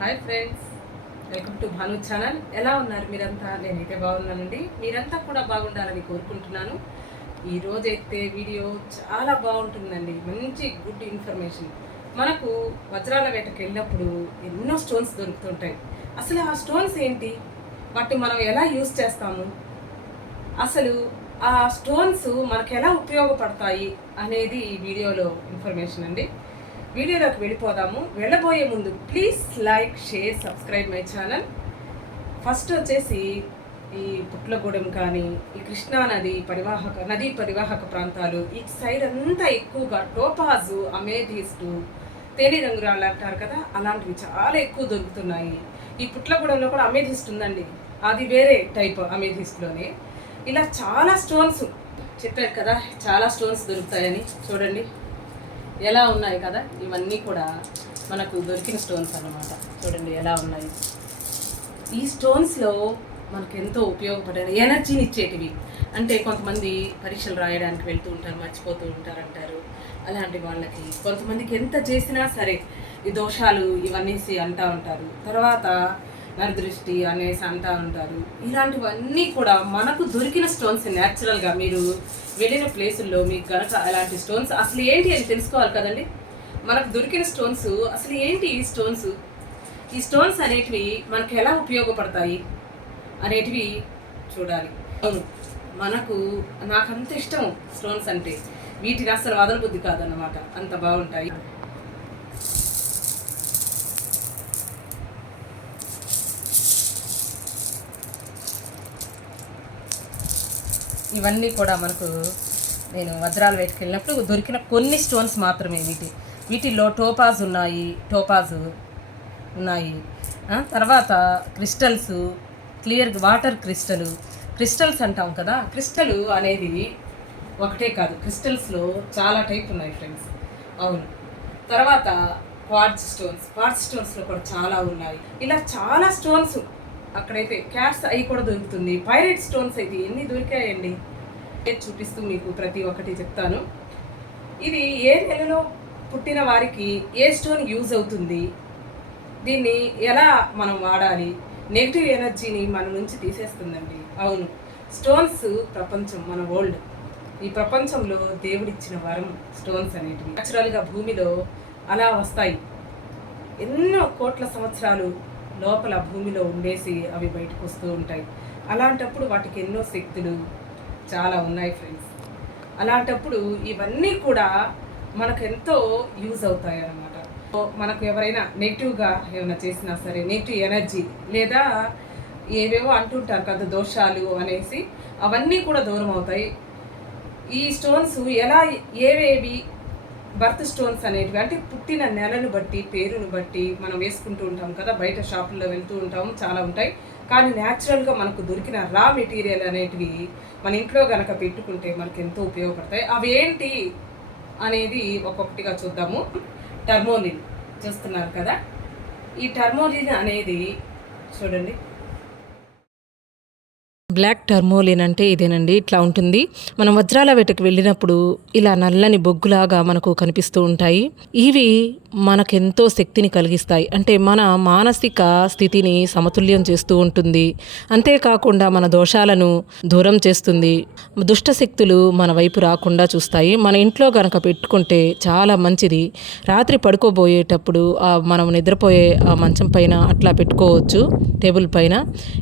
Hi friends welcome to Bhanu channel ఎలా ఉన్నారు మీరంతా? నేనైతే బాగున్నానండి. మీరంతా కూడా బాగుండాలని కోరుకుంటున్నాను. ఈరోజు రోజైతే వీడియో చాలా బాగుంటుందండి. మంచి గుడ్ ఇన్ఫర్మేషన్. మనకు వజ్రాల వేటకి వెళ్ళినప్పుడు ఎన్నో స్టోన్స్ దొరుకుతుంటాయి. అసలు ఆ స్టోన్స్ ఏంటి? వాటిని మనం ఎలా యూజ్ చేస్తాము? అసలు ఆ స్టోన్స్ మనకు ఎలా ఉపయోగపడతాయి అనేది ఈ వీడియోలో ఇన్ఫర్మేషన్ అండి. వీడియోలోకి వెళ్ళిపోదాము. వెళ్ళబోయే ముందు please like share subscribe my channel first వచ్చేసి ఈ పుట్లగూడెం కానీ ఈ కృష్ణా నది పరివాహక నదీ పరివాహక ప్రాంతాలు ఈ సైడ్ అంతా ఎక్కువగా టోపాజు అమేధిస్టు తేనె రంగురాళ్ళు అంటారు కదా అలాంటివి చాలా ఎక్కువ దొరుకుతున్నాయి. ఈ పుట్లగూడెంలో కూడా అమేధిస్ట్ ఉందండి. అది వేరే టైప్ అమేధిస్ట్లోనే ఇలా చాలా స్టోన్స్ చెప్పారు కదా చాలా స్టోన్స్ దొరుకుతాయని. చూడండి. ఎలా ఉన్నాయి కదా? ఇవన్నీ కూడా మనకు దొరికిన స్టోన్స్ అన్నమాట. చూడండి ఎలా ఉన్నాయి. ఈ స్టోన్స్లో మనకు ఎంతో ఉపయోగపడే ఎనర్జీని ఇచ్చేటివి. అంటే కొంతమంది పరీక్షలు రాయడానికి వెళ్తూ ఉంటారు మర్చిపోతూ ఉంటారు అంటారు అలాంటి వాళ్ళకి కొంతమందికి ఎంత చేసినా సరే ఈ దోషాలు ఇవన్నీసి అంటూ ఉంటారు. తర్వాత నరదృష్టి అనేసి అంటూ ఉంటారు. ఇలాంటివన్నీ కూడా మనకు దొరికిన స్టోన్స్ న్యాచురల్గా మీరు వెళ్ళిన ప్లేసుల్లో మీకు కనుక అలాంటి స్టోన్స్ అసలు ఏంటి అని తెలుసుకోవాలి కదండి? మనకు దొరికిన స్టోన్స్ అసలు ఏంటి ఈ స్టోన్స్ ఈ స్టోన్స్ అనేటివి మనకు ఎలా ఉపయోగపడతాయి అనేటివి చూడాలి. అవును మనకు నాకు అంత ఇష్టం స్టోన్స్ అంటే. వీటిని అసలు వదలబుద్ధి కాదన్నమాట. అంత బాగుంటాయి. ఇవన్నీ కూడా మనకు నేను వజ్రాలు వేటుకు వెళ్ళినప్పుడు దొరికిన కొన్ని స్టోన్స్ మాత్రమే వీటి. వీటిలో టోపాజ్ ఉన్నాయి టోపాజ్ ఉన్నాయి. తర్వాత crystals clear water crystal. Crystals అంటాం కదా క్రిస్టల్ అనేది ఒకటే కాదు క్రిస్టల్స్లో చాలా టైప్ ఉన్నాయి ఫ్రెండ్స్ అవును. తర్వాత క్వార్ట్స్ స్టోన్స్ క్వార్ట్స్ స్టోన్స్లో కూడా చాలా ఉన్నాయి. ఇలా చాలా స్టోన్స్ అక్కడైతే క్యాట్స్ అవి కూడా దొరుకుతుంది. పైరేట్ స్టోన్స్ అయితే ఎన్ని దొరికాయండి? ఏది చూపిస్తూ మీకు ప్రతి ఒక్కటి చెప్తాను. ఇది ఏ నెలలో పుట్టిన వారికి ఏ స్టోన్ యూజ్ అవుతుంది? దీన్ని ఎలా మనం వాడాలి? నెగిటివ్ ఎనర్జీని మన నుంచి తీసేస్తుందండి. అవును. స్టోన్స్ ప్రపంచం మన వరల్డ్ ఈ ప్రపంచంలో దేవుడిచ్చిన వరం స్టోన్స్ అనేటివి. న్యాచురల్గా భూమిలో అలా వస్తాయి. ఎన్నో కోట్ల సంవత్సరాలు లోపల భూమిలో ఉండేసి అవి బయటకు వస్తూ ఉంటాయి. అలాంటప్పుడు వాటికి ఎన్నో శక్తులు చాలా ఉన్నాయి ఫ్రెండ్స్ అలాంటప్పుడు ఇవన్నీ కూడా మనకు ఎంతో యూజ్ అవుతాయి అన్నమాట. సో మనకు ఎవరైనా నెగిటివ్గా ఏమైనా చేసినా సరే నెగిటివ్ ఎనర్జీ లేదా ఏవేవో అంటుంటారు కదా దోషాలు అనేసి అవన్నీ కూడా దూరం అవుతాయి. ఈ స్టోన్స్ ఎలా ఏవేవి బర్త్ స్టోన్స్ అనేటివి అంటే పుట్టిన నెలను బట్టి పేరును బట్టి మనం వేసుకుంటూ ఉంటాం కదా. బయట షాపుల్లో వెళ్తూ ఉంటాం చాలా ఉంటాయి. కానీ న్యాచురల్గా మనకు దొరికిన రా మెటీరియల్ అనేటివి మన ఇంట్లో కనుక పెట్టుకుంటే మనకు ఎంతో ఉపయోగపడతాయి. అవి ఏంటి అనేది ఒక్కొక్కటిగా చూద్దాము. టర్మోలిన్ చూస్తున్నారు కదా. ఈ టర్మోలిన్ అనేది చూడండి. బ్లాక్ టర్మోలిన్ అంటే ఇదేనండి ఇట్లా ఉంటుంది. మనం వజ్రాల వేటకు వెళ్ళినప్పుడు ఇలా నల్లని బొగ్గులాగా మనకు కనిపిస్తూ ఉంటాయి. ఇవి మనకెంతో శక్తిని కలిగిస్తాయి. అంటే మన మానసిక స్థితిని సమతుల్యం చేస్తూ ఉంటుంది. అంతేకాకుండా మన దోషాలను దూరం చేస్తుంది. దుష్ట శక్తులు మన వైపు రాకుండా చూస్తాయి. మన ఇంట్లో కనుక పెట్టుకుంటే చాలా మంచిది. రాత్రి పడుకోబోయేటప్పుడు మనం నిద్రపోయే ఆ మంచం పైన అట్లా పెట్టుకోవచ్చు టేబుల్ పైన.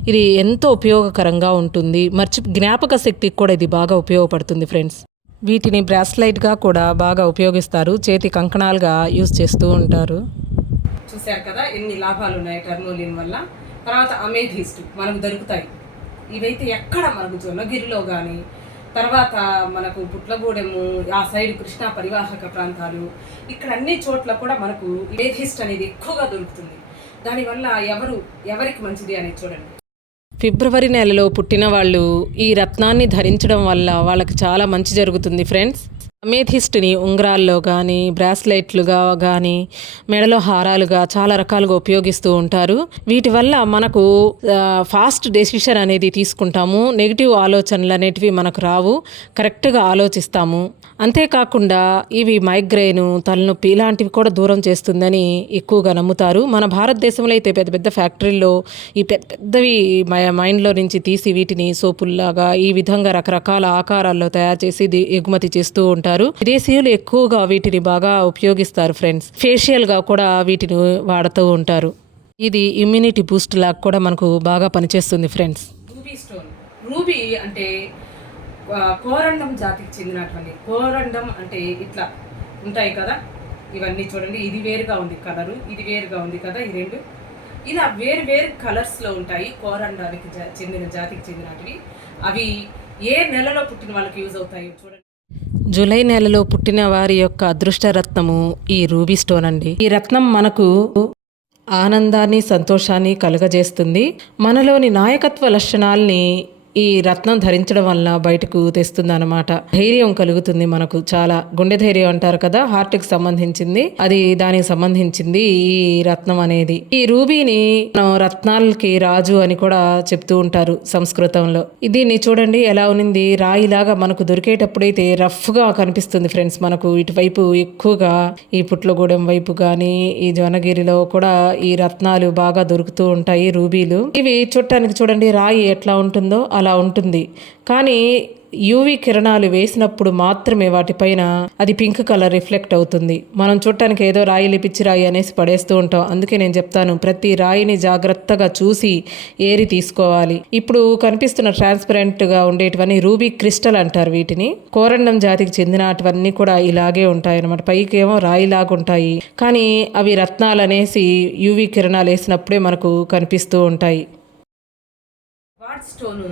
ఇది ఎంతో ఉపయోగకరంగా ఉంటుంది ఉంటుంది మర్చి జ్ఞాపక శక్తికి కూడా ఇది బాగా ఉపయోగపడుతుంది ఫ్రెండ్స్. వీటిని బ్రాస్లైట్గా కూడా బాగా ఉపయోగిస్తారు. చేతి కంకణాలుగా యూజ్ చేస్తూ ఉంటారు. చూశారు కదా ఎన్ని లాభాలు ఉన్నాయి టర్మోలిన్ వల్ల. తర్వాత అమేథిస్ట్ మనకు దొరుకుతాయి. ఇవైతే ఎక్కడ మనకు జొన్నగిరిలో కానీ తర్వాత మనకు పుట్లగూడెము ఆ సైడ్ కృష్ణా పరివాహక ప్రాంతాలు ఇక్కడ అన్ని చోట్ల కూడా మనకు అమేథిస్ట్ అనేది ఎక్కువగా దొరుకుతుంది. దానివల్ల ఎవరు ఎవరికి మంచిది అనేది చూడండి. ఫిబ్రవరి నెలలో పుట్టిన వాళ్ళు ఈ రత్నాన్ని ధరించడం వల్ల వాళ్ళకి చాలా మంచి జరుగుతుంది ఫ్రెండ్స్. అమేథిస్ట్ని ఉంగరాల్లో కానీ బ్రాస్లెట్లుగా కానీ మెడలో హారాలుగా చాలా రకాలుగా ఉపయోగిస్తూ ఉంటారు. వీటి వల్ల మనకు ఫాస్ట్ డెసిషన్ అనేది తీసుకుంటాము. నెగిటివ్ ఆలోచనలు అనేటివి మనకు రావు. కరెక్ట్గా ఆలోచిస్తాము. అంతేకాకుండా ఇవి మైగ్రేను తలనొప్పి ఇలాంటివి కూడా దూరం చేస్తుందని ఎక్కువగా నమ్ముతారు. మన భారతదేశంలో అయితే పెద్ద పెద్ద ఫ్యాక్టరీల్లో ఈ పెద్ద పెద్దవి మై- మైండ్లో నుంచి తీసి వీటిని సోపుల్లాగా ఈ విధంగా రకరకాల ఆకారాల్లో తయారు చేసి ఎగుమతి చేస్తూ ఉంటారు. విదేశీయులు ఎక్కువగా వీటిని బాగా ఉపయోగిస్తారు ఫ్రెండ్స్. ఫేషియల్గా కూడా వీటిని వాడుతూ ఉంటారు. ఇది ఇమ్యూనిటీ బూస్ట్ లాగా కూడా మనకు బాగా పనిచేస్తుంది ఫ్రెండ్స్. Ruby stone. రూబీ అంటే కోరండం జాతికి చెందినటువంటి కోరండం అంటే ఇట్లా ఉంటాయి కదా? ఇవన్నీ చూడండి. ఇది వేరుగా ఉంది కలరు ఇది వేరుగా ఉంది కదా ఈ రెండు? ఇలా వేరు వేరు కలర్స్లో ఉంటాయి. కోరండానికి చెందిన జాతికి చెందినటివి. అవి ఏ నెలలో పుట్టిన వాళ్ళకి యూజ్ అవుతాయో చూడండి. జూలై నెలలో పుట్టిన వారి యొక్క అదృష్ట రత్నము ఈ రూబీ స్టోన్ అండి. ఈ రత్నం మనకు ఆనందాన్ని సంతోషాన్ని కలుగజేస్తుంది. మనలోని నాయకత్వ లక్షణాల్ని ఈ రత్నం ధరించడం వల్ల బయటకు తెస్తుంది అనమాట ధైర్యం కలుగుతుంది మనకు. చాలా గుండె ధైర్యం అంటారు కదా హార్ట్కి సంబంధించింది. అది దానికి సంబంధించింది ఈ రత్నం అనేది. ఈ రూబీని మనం రత్నాలకి రాజు అని కూడా చెప్తూ ఉంటారు సంస్కృతంలో. దీన్ని చూడండి ఎలా ఉంది రాయిలాగా మనకు దొరికేటప్పుడైతే రఫ్గా కనిపిస్తుంది ఫ్రెండ్స్ మనకు. ఇటువైపు ఎక్కువగా ఈ పుట్లగూడెం వైపు కానీ ఈ జోనగిరిలో కూడా ఈ రత్నాలు బాగా దొరుకుతూ ఉంటాయి రూబీలు. ఇవి చూడటానికి చూడండి రాయి ఎట్లా ఉంటుందో అలా ఉంటుంది. కానీ యూవి కిరణాలు వేసినప్పుడు మాత్రమే వాటిపైన అది పింక్ కలర్ రిఫ్లెక్ట్ అవుతుంది. మనం చూడటానికి ఏదో రాయి లిపిచ్చి రాయి అనేసి పడేస్తూ ఉంటాం. అందుకే నేను చెప్తాను ప్రతి రాయిని జాగ్రత్తగా చూసి ఏరి తీసుకోవాలి. ఇప్పుడు కనిపిస్తున్న ట్రాన్స్పరెంట్గా ఉండేటివన్నీ రూబీ క్రిస్టల్ అంటారు వీటిని. కోరండం జాతికి చెందినటువన్నీ కూడా ఇలాగే ఉంటాయి అనమాట పైకి ఏమో రాయిలాగా ఉంటాయి. కానీ అవి రత్నాలు అనేసి యూవి కిరణాలు వేసినప్పుడే మనకు కనిపిస్తూ ఉంటాయి. స్టోన్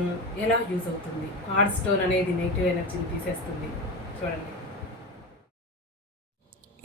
ఎలా యూజ్ అవుతుంది? హార్డ్ స్టోన్ అనేది నెగిటివ్ ఎనర్జీని తీసేస్తుంది. చూడండి.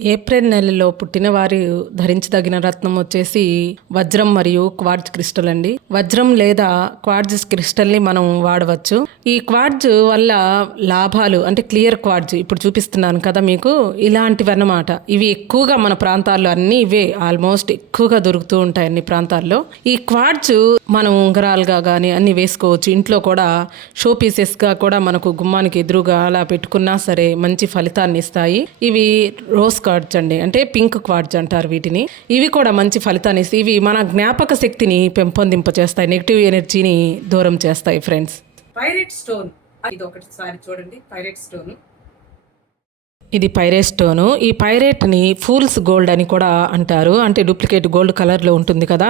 ఏప్రిల్ నెలలో పుట్టిన వారు ధరించదగిన రత్నం వచ్చేసి వజ్రం మరియు క్వార్జ్ క్రిస్టల్ అండి. వజ్రం లేదా క్వార్జ్ క్రిస్టల్ని మనం వాడవచ్చు. ఈ క్వార్జ్ వల్ల లాభాలు అంటే క్లియర్ క్వార్జ్ ఇప్పుడు చూపిస్తున్నాను కదా మీకు ఇలాంటివి అన్నమాట. ఇవి ఎక్కువగా మన ప్రాంతాల్లో అన్ని ఇవే ఆల్మోస్ట్ ఎక్కువగా దొరుకుతూ ఉంటాయి అన్ని ప్రాంతాల్లో. ఈ క్వార్జ్ మనం ఉంగరాలుగా కానీ అన్ని వేసుకోవచ్చు. ఇంట్లో కూడా షో పీసెస్గా కూడా మనకు గుమ్మానికి ఎదురుగా అలా పెట్టుకున్నా సరే మంచి ఫలితాన్ని ఇస్తాయి. ఇవి రోజ్ క్వార్ట్జ్ అండి. అంటే పింక్ క్వార్ట్జ్ అంటారు వీటిని. ఇవి కూడా మంచి ఫలితాన్ని ఇవి మన జ్ఞాపక శక్తిని పెంపొందింపచేస్తాయి నెగిటివ్ ఎనర్జీని దూరం చేస్తాయి ఫ్రెండ్స్. Parrot stone. ఇది ఒకటిసారి చూడండి. Pyrite stone. ఇది పైరేట్ స్టోను. ఈ పైరేట్ని ఫూల్స్ గోల్డ్ అని కూడా అంటారు. అంటే డూప్లికేట్ గోల్డ్ కలర్లో ఉంటుంది కదా.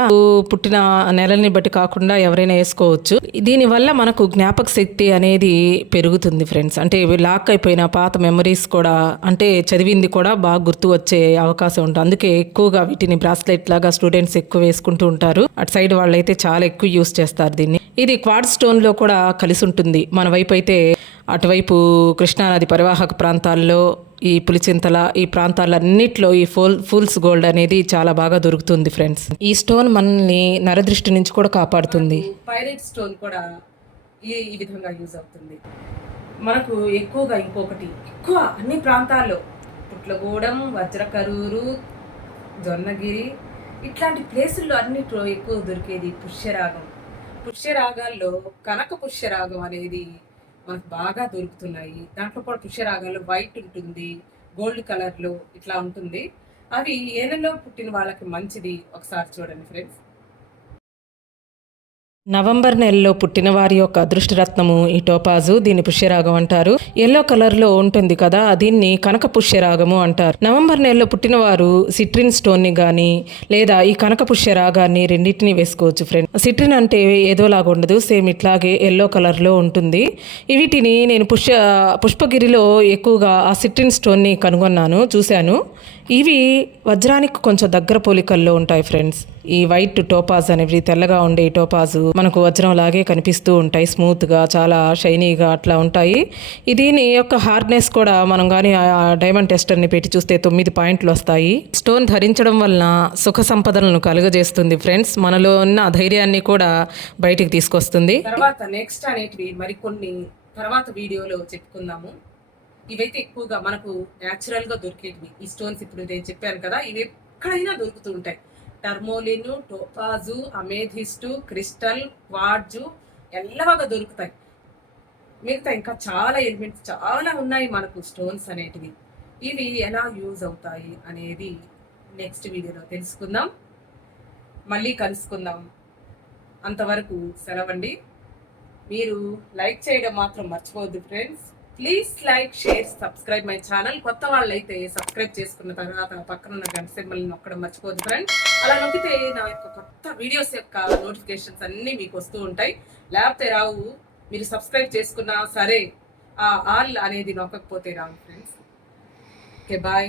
పుట్టిన నెలల్ని బట్టి కాకుండా ఎవరైనా వేసుకోవచ్చు. దీని వల్ల మనకు జ్ఞాపక శక్తి అనేది పెరుగుతుంది ఫ్రెండ్స్. అంటే లాక్ అయిపోయిన పాత మెమరీస్ కూడా అంటే చదివింది కూడా బాగా గుర్తు వచ్చే అవకాశం ఉంటుంది. అందుకే ఎక్కువగా వీటిని బ్రాస్లెట్ లాగా స్టూడెంట్స్ ఎక్కువ వేసుకుంటూ ఉంటారు. అటు సైడ్ వాళ్ళైతే చాలా ఎక్కువ యూస్ చేస్తారు దీన్ని. ఇది క్వాడ్ స్టోన్లో కూడా కలిసి ఉంటుంది. మన వైపు అయితే అటువైపు కృష్ణానది పరివాహక ప్రాంతాల్లో ఈ పులిచింతల ఈ ప్రాంతాలన్నిట్లో ఈ ఫోల్ ఫూల్స్ గోల్డ్ అనేది చాలా బాగా దొరుకుతుంది ఫ్రెండ్స్. ఈ స్టోన్ మనల్ని నరదృష్టి నుంచి కూడా కాపాడుతుంది. పైరెట్ స్టోన్ కూడా ఈ ఈ విధంగా యూజ్ అవుతుంది. మనకు ఎక్కువగా ఇంకొకటి ఎక్కువ అన్ని ప్రాంతాల్లో పుట్లగూడెం వజ్రకరూరు జొన్నగిరి ఇట్లాంటి ప్లేసుల్లో అన్నిట్లో ఎక్కువ దొరికేది పుష్యరాగం. పుష్యరాగాల్లో కనక పుష్యరాగం అనేది మనకు బాగా దొరుకుతున్నాయి. దాంట్లో కూడా పుష్యరాగాలు వైట్ ఉంటుంది గోల్డ్ కలర్లో ఇట్లా ఉంటుంది. అవి ఏ నెలలో పుట్టిన వాళ్ళకి మంచిది ఒకసారి చూడండి ఫ్రెండ్స్. నవంబర్ నెలలో పుట్టిన వారి యొక్క అదృష్టరత్నము ఈ టోపాజు దీన్ని పుష్యరాగం అంటారు. ఎల్లో కలర్లో ఉంటుంది కదా దీన్ని కనక పుష్యరాగము అంటారు. నవంబర్ నెలలో పుట్టిన వారు సిట్రిన్ స్టోన్ని గాని లేదా ఈ కనక పుష్యరాగాన్ని రెండింటిని వేసుకోవచ్చు ఫ్రెండ్. సిట్రిన్ అంటే ఏదోలాగా ఉండదు సేమ్ ఇట్లాగే ఎల్లో కలర్లో ఉంటుంది. వీటిని నేను పుష్య పుష్పగిరిలో ఎక్కువగా ఆ సిట్రిన్ స్టోన్ని కనుగొన్నాను చూశాను. ఇవి వజ్రానికి కొంచెం దగ్గర పోలికల్లో ఉంటాయి ఫ్రెండ్స్. ఈ వైట్ టోపాజ్ అనేవి తెల్లగా ఉండే ఈ టోపాజు మనకు వజ్రం లాగే కనిపిస్తూ ఉంటాయి స్మూత్గా చాలా షైనీగా అట్లా ఉంటాయి. దీని యొక్క హార్డ్నెస్ కూడా మనం కానీ ఆ డైమండ్ టెస్టర్ని పెట్టి చూస్తే తొమ్మిది పాయింట్లు వస్తాయి. స్టోన్ ధరించడం వలన సుఖ సంపదలను కలుగజేస్తుంది ఫ్రెండ్స్. మనలో ఉన్న ధైర్యాన్ని కూడా బయటికి తీసుకొస్తుంది. తర్వాత నెక్స్ట్ అనేటివి మరికొన్ని తర్వాత వీడియోలో చెప్పుకుందాము. ఇవైతే ఎక్కువగా మనకు న్యాచురల్గా దొరికేటివి. ఈ స్టోన్స్ ఇప్పుడు నేను చెప్పాను కదా ఇవి ఎక్కడైనా దొరుకుతూ ఉంటాయి. టర్మోలిను టోపాజు అమేధిస్టు క్రిస్టల్ క్వాడ్జు ఎల్లవగా దొరుకుతాయి. మిగతా ఇంకా చాలా ఎలిమెంట్స్ చాలా ఉన్నాయి మనకు స్టోన్స్ అనేటివి. ఇవి ఎలా యూజ్ అవుతాయి అనేది నెక్స్ట్ వీడియోలో తెలుసుకుందాం. మళ్ళీ కలుసుకుందాం. అంతవరకు సెలవండి. మీరు లైక్ చేయడం మాత్రం మర్చిపోవద్దు friends. Please like share subscribe my channel కొత్త వాళ్ళు అయితే సబ్స్క్రైబ్ చేసుకున్న తర్వాత పక్కన ఉన్న గంట సింబల్ నొక్కడం మర్చిపోదు ఫ్రెండ్స్ అలా నొక్కితే నా యొక్క కొత్త వీడియోస్ యొక్క నోటిఫికేషన్స్ అన్నీ మీకు వస్తూ ఉంటాయి. లేకపోతే రావు మీరు సబ్స్క్రైబ్ చేసుకున్నా సరే ఆ ఆల్ అనేది నొక్కకపోతే రావు ఫ్రెండ్స్ ఓకే బాయ్